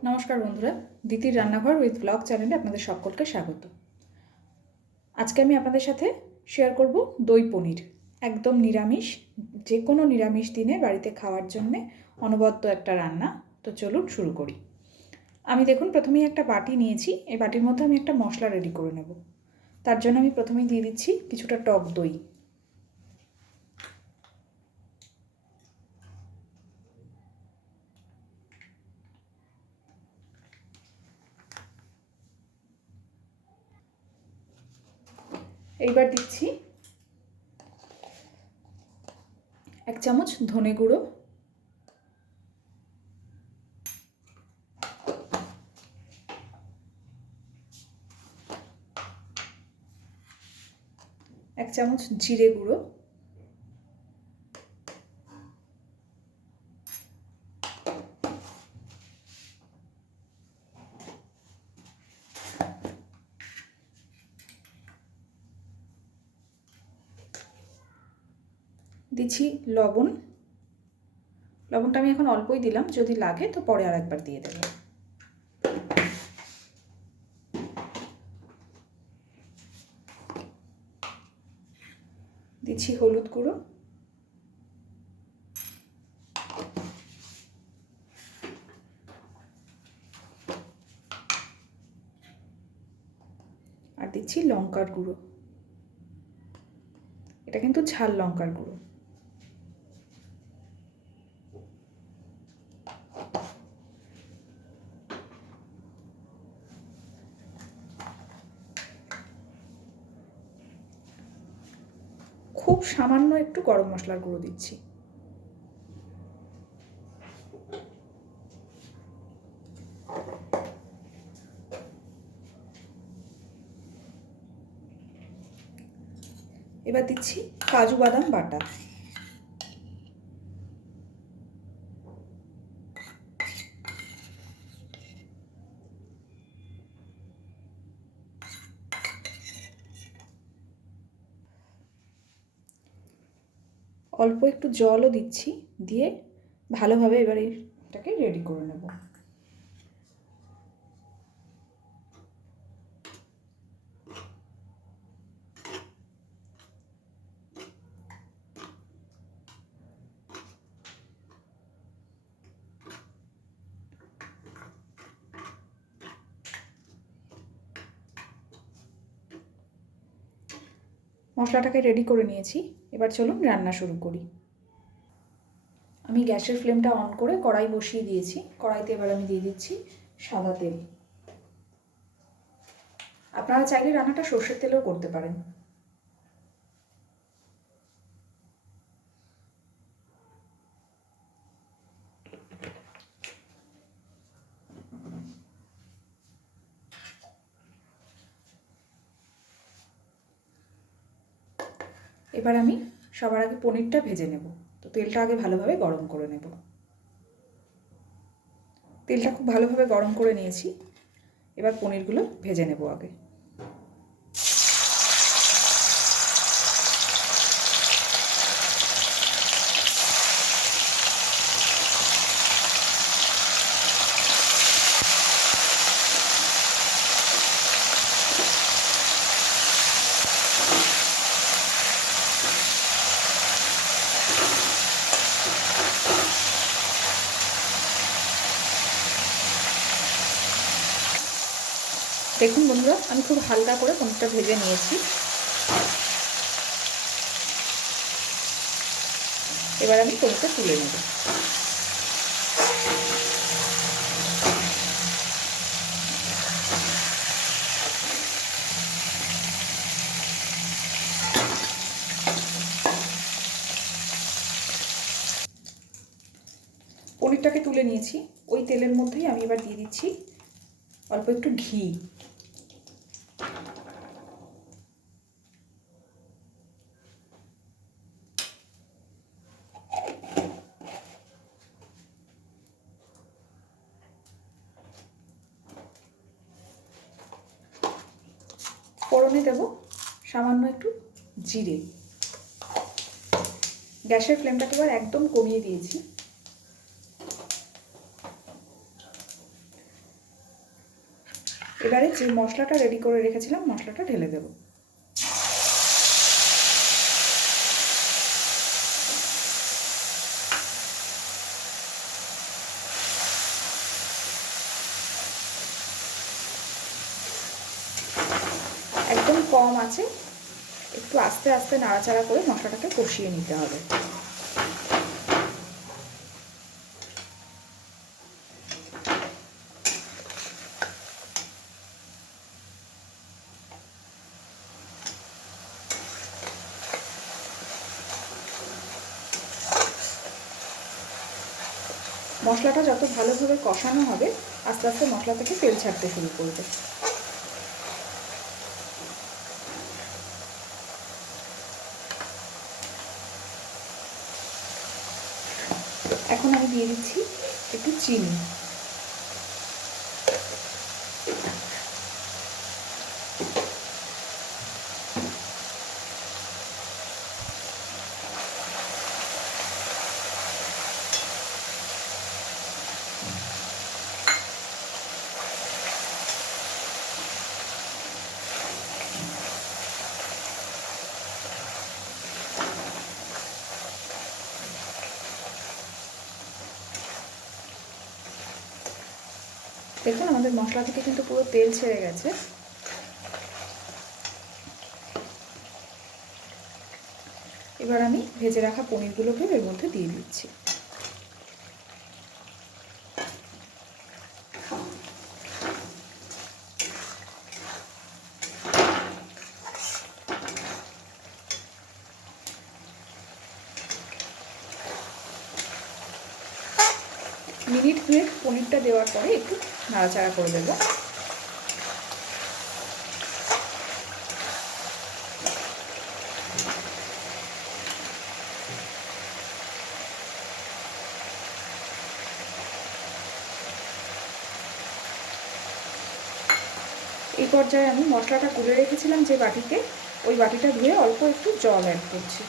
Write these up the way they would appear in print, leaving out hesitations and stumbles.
নমস্কার বন্ধুরা, দিতির রান্নাঘর উইথ ব্লগ চ্যানেলে আপনাদের সকলকে স্বাগত। আজকে আমি আপনাদের সাথে শেয়ার করব দই পনির। একদম নিরামিষ, যে কোনো নিরামিষ দিনে বাড়িতে খাওয়ার জন্যে অনবদ্য একটা রান্না। তো চলুন শুরু করি। আমি দেখুন প্রথমেই একটা বাটি নিয়েছি। এই বাটির মধ্যে আমি একটা মশলা রেডি করে নেব। তার জন্য আমি প্রথমেই দিয়ে দিচ্ছি কিছুটা টক দই। এইবার দিচ্ছি 1 চামচ ধনে গুঁড়ো, 1 চামচ জিরে গুঁড়ো, দিচ্ছি লবণ। লবণটা আমি এখন অল্পই দিলাম, যদি লাগে তো পরে আর একবার দিয়ে দেব। দিচ্ছি হলুদ গুঁড়ো, আর দিচ্ছি লঙ্কার গুঁড়ো। এটা কিন্তু ঝাল লঙ্কার গুঁড়ো। খুব সামান্য একটু গরম মশলার গুঁড়ো দিচ্ছি। এবার দিচ্ছি কাজু বাদাম বাটা। অল্প একটু জলও দিচ্ছি, দিয়ে ভালোভাবে এবার এটাকে রেডি করে নেব। মশলাটাকে রেডি করে নিয়েছি, এবার চলুন রান্না শুরু করি। আমি গ্যাসের ফ্লেমটা অন করে কড়াই বসিয়ে দিয়েছি। কড়াইতে এবার আমি দিয়ে দিচ্ছি সাদা তেল। আপনারা চাইলে রান্নাটা সর্ষের তেলেও করতে পারেন। এবার আমি সবার আগে পনিরটা ভেজে নেব। তো তেলটা আগে ভালোভাবে গরম করে নেব। তেলটা খুব ভালোভাবে গরম করে নিয়েছি। এবার পনিরগুলো ভেজে নেব আগে। দেখুন বন্ধুরা, আমি খুব হালকা করে পনিরটা ভেজে নিয়েছি। এবার আমি পনিরটা তুলে নেব। পনিরটাকে তুলে নিয়েছি। ওই তেলের মধ্যেই আমি এবার দিয়ে দিচ্ছি অল্প একটু ঘি। ফোড়নে দেব সামান্য একটু জিরে। গ্যাসের ফ্লেমটাকে এবার একদম কমিয়ে দিয়েছি। এবারে যে মশলাটা রেডি করে রেখেছিলাম মশলাটা ঢেলে দেব। একদম কম আছে, একটু আস্তে আস্তে নাড়াচাড়া করে মশলাটাকে কষিয়ে নিতে হবে। মশলাটা যত ভালোভাবে কষানো হবে আস্তে আস্তে মশলা থেকে তেল ছাড়তে শুরু করবে। এখন আমি দিয়ে দিচ্ছি একটু চিনি। দেখুন আমাদের মশলা থেকে কিন্তু পুরো তেল ছেড়ে গেছে। এবার আমি ভেজে রাখা পনিরগুলোকে এর মধ্যে দিয়ে দিচ্ছি। মিনিট 2 পনিরটা দেওয়ার পরে একটু নাড়াচাড়া করে দেব। এই পর্যায়ে আমি মশলাটা গুলে রেখেছিলাম যে বাটিতে, ওই বাটিটা ধুয়ে অল্প একটু জল অ্যাড করছি।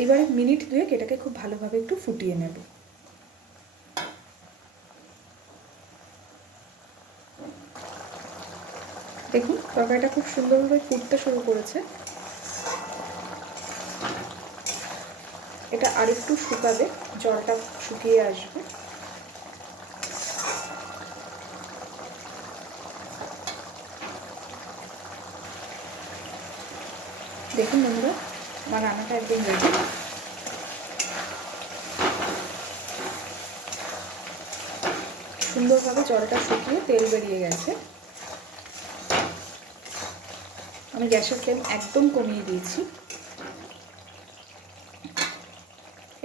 এইবারে মিনিট 2 এটাকে খুব ভালোভাবে একটু ফুটিয়ে নেব। দেখুন তরকারিটা খুব সুন্দরভাবে ফুটতে শুরু করেছে। এটা আরেকটু শুকাবে, জলটা শুকিয়ে আসবে। দেখুন বন্ধুরা আমার রান্নাটা একদম রেডি। সুন্দরভাবে জলটা শুকিয়ে তেল বেরিয়ে গেছে। আমি গ্যাসের ফ্লেম একদম কমিয়ে দিয়েছি।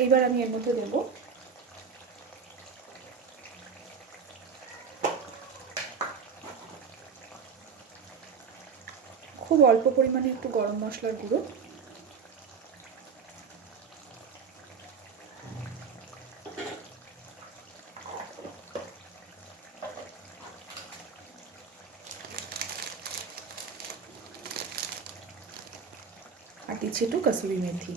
এইবার আমি এর মধ্যে দেব খুব অল্প পরিমাণে একটু গরম মশলার গুঁড়ো, আর দিচ্ছি একটু কসুরি মেথি।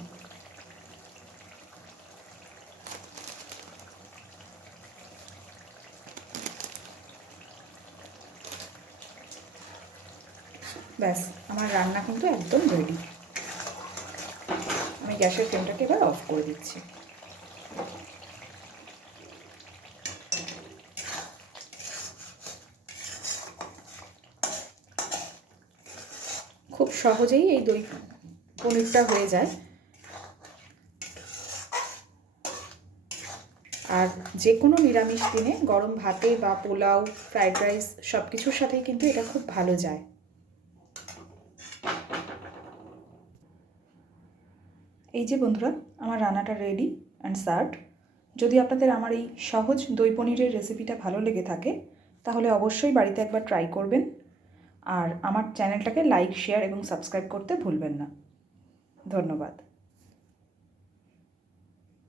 ব্যাস আমার রান্না কিন্তু একদম রেডি। আমি গ্যাসের ফ্লেমটাকে এবার অফ করে দিচ্ছি। খুব সহজেই এই দই পনিরটা হয়ে যায়। আর যে কোনো নিরামিষ দিনে গরম ভাতে বা পোলাও, ফ্রাইড রাইস সব কিছুর সাথেই কিন্তু এটা খুব ভালো যায়। এই যে বন্ধুরা আমার রান্নাটা রেডি অ্যান্ড সার্ভড। যদি আপনাদের আমার এই সহজ দই পনিরের রেসিপিটা ভালো লেগে থাকে তাহলে অবশ্যই বাড়িতে একবার ট্রাই করবেন। আর আমার চ্যানেলটাকে লাইক, শেয়ার এবং সাবস্ক্রাইব করতে ভুলবেন না। ধন্যবাদ।